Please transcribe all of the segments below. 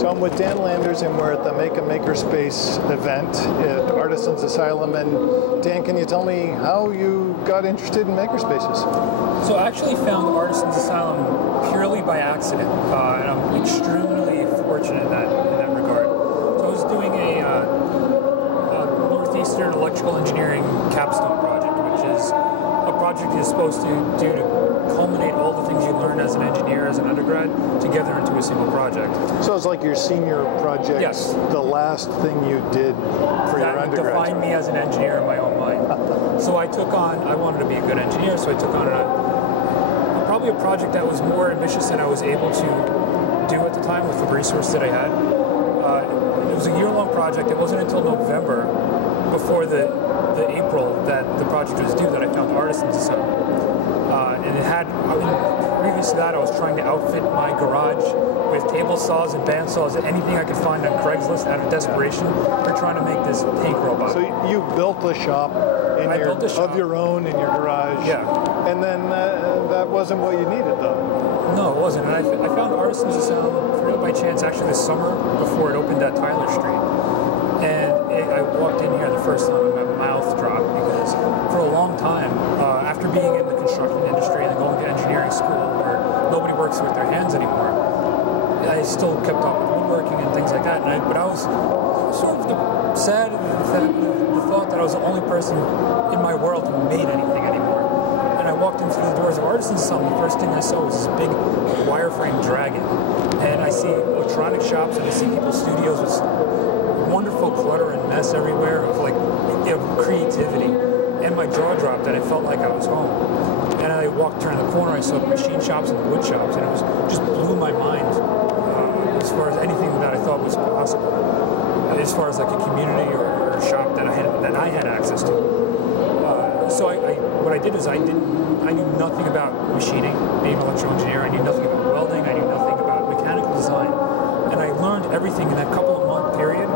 So I'm with Dan Landers, and we're at the Make a Makerspace event at Artisans Asylum. And Dan, can you tell me how you got interested in makerspaces? So I actually found Artisans Asylum purely by accident, and I'm extremely fortunate in that regard. So I was doing a Northeastern electrical engineering capstone project, which is a project you're supposed to do to culminate all the things you learn as an engineer, as an undergrad, together into a single project. So it's like your senior project, yes. The last thing you did for your undergrad. That defined me as an engineer in my own mind. So I wanted to be a good engineer, so I took on probably a project that was more ambitious than I was able to do at the time with the resource that I had. It was a year-long project. It wasn't until November, before the April that the project was due, that I found Artisans Asylum. And it had, previous to that, I was trying to outfit my garage with table saws and bandsaws and anything I could find on Craigslist out of desperation for trying to make this tank robot. So you built a shop of your own in your garage. Yeah. And then that wasn't what you needed, though. No, it wasn't. And I found Artisans Asylum really by chance, actually this summer, before it opened at Tyler Street. And I walked in here the first time and my mouth dropped, because for a long time, after being in the construction industry and going to engineering school where nobody works with their hands anymore, I still kept up with woodworking and things like that. But I was sort of sad at the thought that I was the only person in my world who made anything anymore. And I walked in through the doors of Artisans Asylum. The first thing I saw was this big wireframe dragon. And I see electronic shops and I see people's studios with wonderful clutter and mess everywhere of creativity, and my jaw dropped and I felt like I was home. And I walked around the corner, I saw the machine shops and the wood shops, and it was just blew my mind as far as anything that I thought was possible, as far as like a community or a shop that I had access to. So what I did is I knew nothing about machining, being an electrical engineer. I knew nothing about welding. I knew nothing about mechanical design, and I learned everything in that couple of month period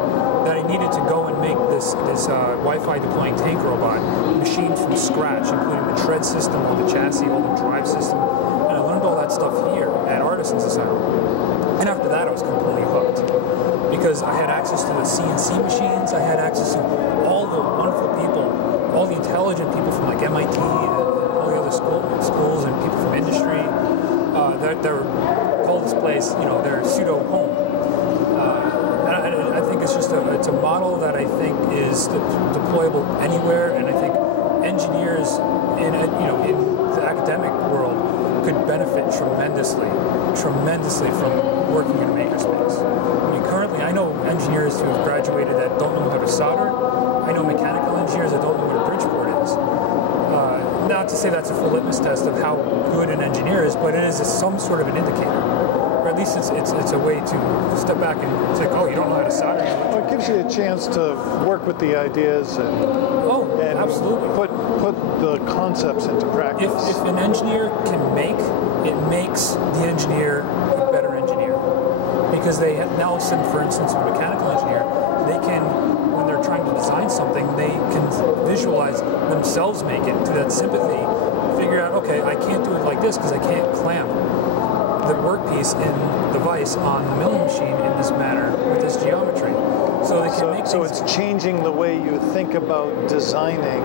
that I needed to go and make this Wi-Fi deploying tank robot machined from scratch, including the tread system, all the chassis, all the drive system, and I learned all that stuff here at Artisans Asylum. And after that, I was completely hooked, because I had access to the CNC machines, I had access to all the wonderful people, all the intelligent people from like MIT and all the other schools and people from industry that call this place, their pseudo home. I think it's a model that I think is deployable anywhere, and I think engineers in the academic world could benefit tremendously from working in a makerspace. I mean, currently I know engineers who have graduated that don't know how to solder. I know mechanical engineers that don't know what a bridgeport is. Not to say that's a full litmus test of how good an engineer is, but it is some sort of an indicator. Or at least it's a way to step back and it's like, oh, you don't know how to solder. Well, it gives you a chance to work with the ideas and absolutely put the concepts into practice. If an engineer can make, it makes the engineer a better engineer, because they have now, for instance, a mechanical engineer, they can, when they're trying to design something, they can visualize themselves make it to that sympathy, figure out, okay, I can't do it like this because I can't clamp the workpiece in the vise on the milling machine in this manner with this geometry. So they can make things. So it's changing the way you think about designing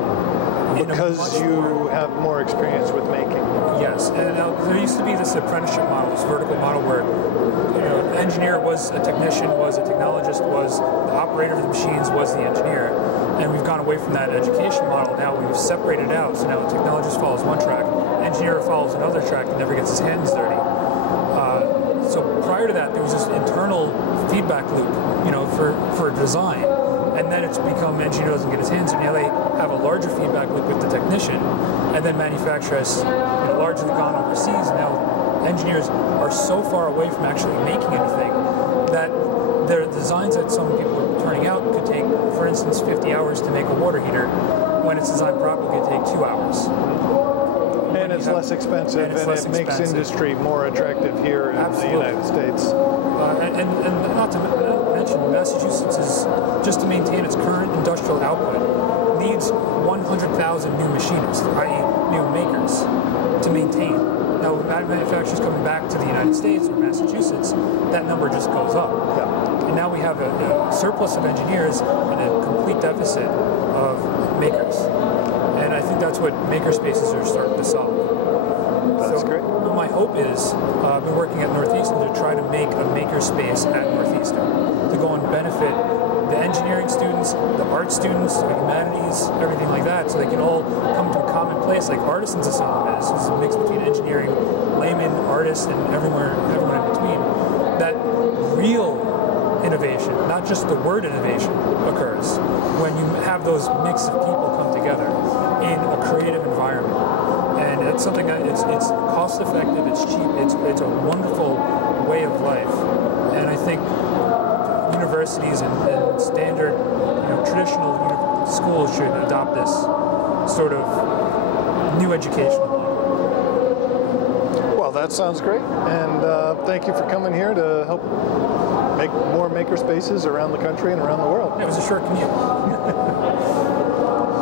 because you have more experience with making. Yes, and there used to be this apprenticeship model, this vertical model where an engineer was a technician, was a technologist, was the operator of the machines, was the engineer. And we've gone away from that education model. Now we've separated out. So now the technologist follows one track, engineer follows another track and never gets his hands dirty. So prior to that, there was this internal feedback loop, for design, and then it's become engineer doesn't get his hands dirty. Now they have a larger feedback loop with the technician, and then manufacturer has largely gone overseas. Now engineers are so far away from actually making anything that their designs that some people are turning out could take, for instance, 50 hours to make a water heater. When it's designed properly, it could take 2 hours. And it's less expensive, and it makes industry more attractive here in the United States. And not to mention, Massachusetts is, just to maintain its current industrial output, needs 100,000 new machinists, i.e. new makers, to maintain. Now, when manufacturers coming back to the United States or Massachusetts, that number just goes up. Yeah. And now we have a surplus of engineers and a complete deficit of makers. And I think that's what Makerspaces are starting to solve. That's great. My hope is, I've been working at Northeastern to try to make a makerspace at Northeastern to go and benefit the engineering students, the art students, the humanities, everything like that, so they can all come to a common place like Artisans Asylum is. It's a mix between engineering, laymen, artists, and everyone in between. That real innovation, not just the word innovation, occurs when you have those mix of people come together in a creative environment. And it's something that it's cost effective, it's cheap, it's a wonderful way of life. And I think universities and standard, traditional schools should adopt this sort of new educational model. Well, that sounds great, and thank you for coming here to help make more makerspaces around the country and around the world. It was a short commute.